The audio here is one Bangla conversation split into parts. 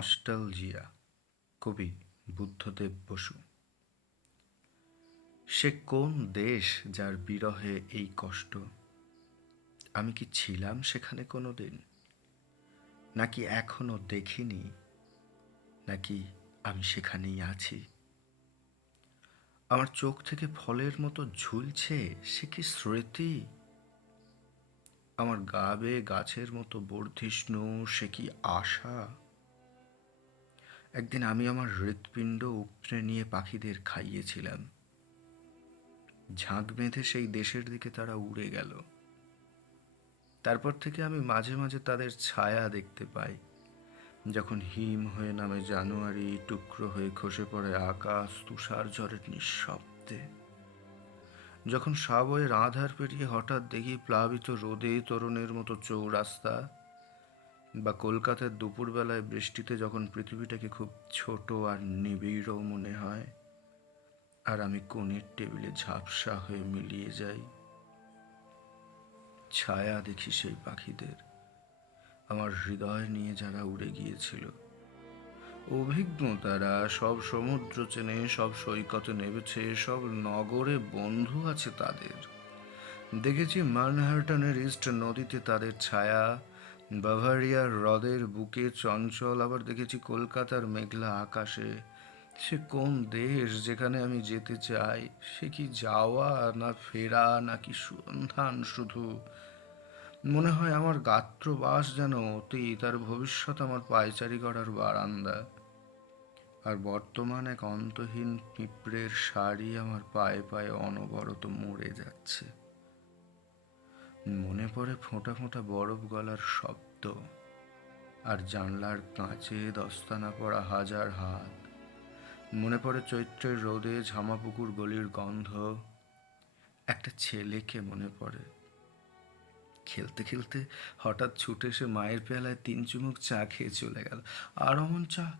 নস্টালজিয়া কবি বুদ্ধদেব বসু। সে কোন দেশ যার বিরহে এই কষ্ট? আমি কি ছিলাম সেখানে কোনো দিন নাকি এখনও দেখিনি? নাকি আমি সেখানেই আছি? আমার চোখ থেকে ফলের মতো ঝুলছে, সে কি স্মৃতি? আমার গা বেয়ে গাছের মতো বর্ধিষ্ণু, সে কি আশা? একদিন আমি আমার হৃৎপিণ্ড উপড়ে নিয়ে পাখিদের খাইয়েছিলাম। ঝাঁক বেঁধে সেই দেশের দিকে তারা উড়ে গেল। তারপর থেকে আমি মাঝে মাঝে তাদের ছায়া দেখতে পাই। যখন হিম হয়ে নামে জানুয়ারি, টুকরো হয়ে খসে পড়ে আকাশ, তুষার ঝড়ের নিঃশব্দে। যখন সাবয়ের আধার পেরিয়ে হঠাৎ দেখি প্লাবিত রোদে তরুণের মতো চৌরাস্তা বা কলকাতার দুপুরবেলায় বৃষ্টিতে যখন পৃথিবীটাকে খুব ছোট আর নিবিড় মনে হয়, আর আমি কোণের টেবিলে ঝাপসা হয়ে মিলিয়ে যাই। ছায়া দেখি সেই পাখিদের। আমার হৃদয় নিয়ে যারা উড়ে গিয়েছিল। অভিজ্ঞ তারা সব সমুদ্র চেনে, সব সৈকতে নেমেছে সব নগরে বন্ধু আছে তাদের। দেখেছি মানহার্টনের ইস্ট নদীতে তাদের ছায়া বাভারিয়ার হ্রদের বুকে চঞ্চল, আবার দেখেছি কলকাতার মেঘলা আকাশে। সে কোন দেশ যেখানে আমি যেতে চাই? সে কি যাওয়া না ফেরা, নাকি সন্ধান শুধু? মনে হয় আমার গাত্রবাস যেন অতীত, আর ভবিষ্যৎ আমার পায়চারি করার বারান্দা। আর বর্তমান এক অন্তহীন পিঁপড়ের শাড়ি আমার পায়ে পায়ে অনবরত মরে যাচ্ছে। মনে পড়ে ফোঁটা ফোঁটা বরফ গলার শব্দ আর জানলার কাঁচে দস্তানা পড়া হাজার হাত। মনে পড়ে চৈত্রের রোদে ঝামাপুকুর গলির গন্ধ। একটা ছেলেকে মনে পড়ে। খেলতে খেলতে হঠাৎ ছুটে এসে মায়ের পেয়ালায় তিন চুমুক চা খেয়ে চলে গেল। আর অমন চা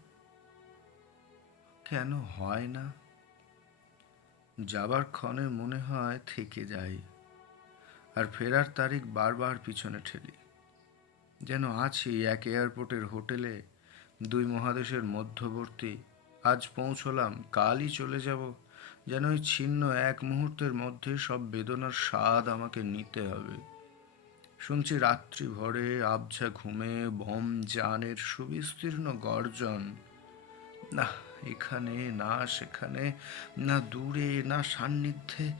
কেন হয় না? যাবার ক্ষণে মনে হয় থেকে যাই আর ফেরার তারিখ বারবার পিছনে ঠেলি। যেন আছি এক এয়ারপোর্টের হোটেলে, দুই মহাদেশের মধ্যবর্তী। আজ পৌঁছলাম, কালই চলে যাব। যেন ওই ছিন্ন এক মুহূর্তের মধ্যে সব বেদনার স্বাদ আমাকে নিতে হবে। শুনছি রাত্রি ভরে আবঝা ঘুমে, বম জানের সুবিস্তীর্ণ গর্জন। না, এখানে, না সেখানে, না দূরে, না সান্নিধ্যে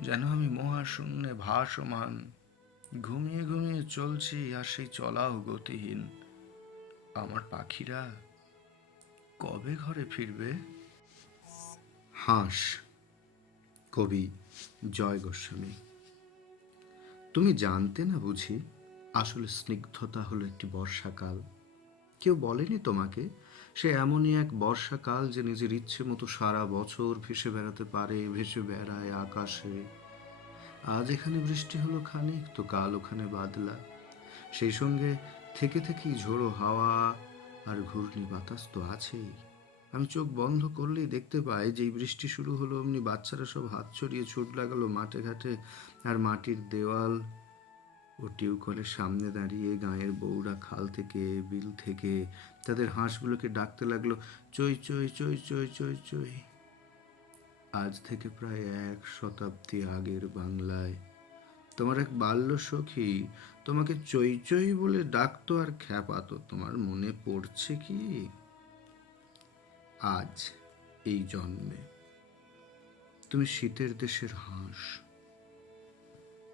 যেন আমি মহাশূন্যে ভাসমান। ঘুমিয়ে ঘুমিয়ে চলছি আর সেই চলাও গতিহীন। আমার পাখিরা কবে ঘরে ফিরবে? হাঁস, কবি জয় গোস্বামী। তুমি জানতে না বুঝি, আসলে স্নিগ্ধতা হলো একটি বর্ষাকাল। কেউ বলেনি তোমাকে সে এমনই এক বর্ষাকাল যে নিজের ইচ্ছে মতো সারা বছর ভেসে বেড়াতে পারে, ভেসে বেড়ায় আকাশে। আজ এখানে বৃষ্টি হলো খানিক, তো কাল ওখানে বাদলা। সেই সঙ্গে থেকে থেকেই ঝোড়ো হাওয়া আর ঘূর্ণি বাতাস তো আছেই। আমি চোখ বন্ধ করলেই দেখতে পাই যে বৃষ্টি শুরু হলো অমনি বাচ্চারা সব হাত ছড়িয়ে ছুট লাগালো মাঠে ঘাটে আর মাটির দেওয়াল ও টিউকলের সামনে দাঁড়িয়ে গাঁয়ের বউরা খাল থেকে, বিল থেকে তাদের হাঁসগুলোকে ডাকতে লাগল, চই চই চই চই চই চই। আজ থেকে প্রায় এক শতাব্দী আগের বাংলায়। তোমার এক বাল্য সখী, তোমাকে চই চই বলে ডাকতো আর খ্যাপাতো, তোমার মনে পড়ছে কি? আজ এই জন্মে তুমি শীতের দেশের হাঁস।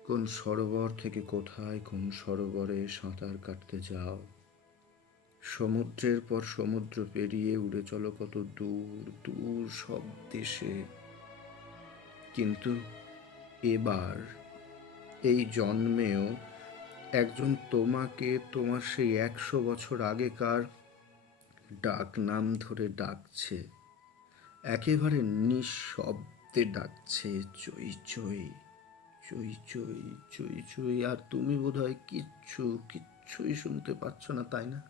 কোন সরোবর থেকে কোথায় কোন সরোবরে সাঁতার কাটতে যাও? সমুদ্রের পর সমুদ্র পেরিয়ে উড়ে চলো কত দূর দূর সব দেশে। কিন্তু এবার এই জন্মেও একজন তোমাকে তোমার সেই একশো বছর আগেকার ডাক নাম ধরে ডাকছে। একেবারে নিঃশব্দে ডাকছে, চই চই। চই চই চুই চুই আর তুমি বোধহয় কিচ্ছু কিচ্ছুই শুনতে পাচ্ছ না তাই না?